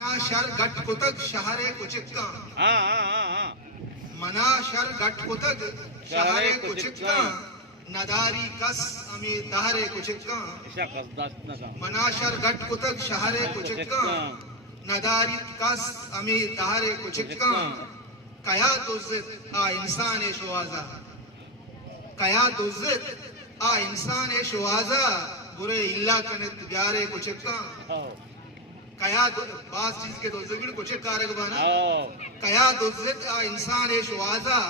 sir गट कुतक शहरे कुचिक्का हाँ हाँ हाँ हाँ मना शर गट कुतक शहरे कुचिक्का नदारी कस अमी दहरे कुचिक्का ऐसा कसदास ना का मना शर गट कुतक शहरे कुचिक्का नदारी कस अमी दहरे कुचिक्का कया तुझित आ इंसान ए शुआजा कया तुझित आ इंसान ए शुआजा बुरे इल्ला कने तुजारे कुचिक्का कया बास चीज के दोजगिड़ कुछ कारक बना कया दोजत आ इंसान ए शुआजा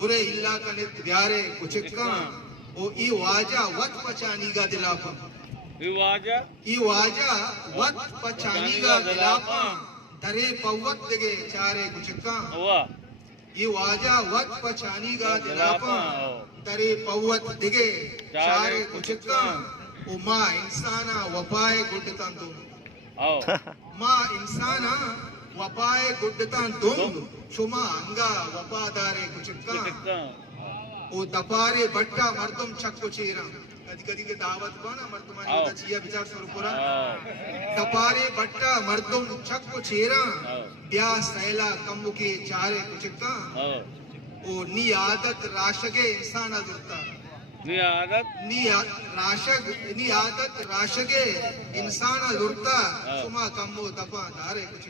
बुरे इल्ला कने प्यारे कुछ का ओ ई वाजा वत पचानी का दिलापा ई वाजा वत पचानी का दिलापा दरे पवत दिगे चारे कुछ का ई वाजा वत पचानी का दिलापा दरे पवत दिगे चारे कुछ का ओ मां इंसाना वफाए गुडता तुम माँ इंसाना वफाए गुड्डता तुम शुमा अंगा वफादारे कुचिक्का ओ दपारे बट्टा मर्दम चक्को चेरा कदी कदी के दावत बना मर्दमानी होता चिया विचार स्वरूपुरा दपारे बट्टा मर्दम चक्को चेरा ब्या सैला कम्मु के चारे कुचिक्का ओ नी आदत राशगे इंसाना दुर्ता नी आदत राशगे इंसान दुर्ता सुमा कम्मो दफा दारे कुछ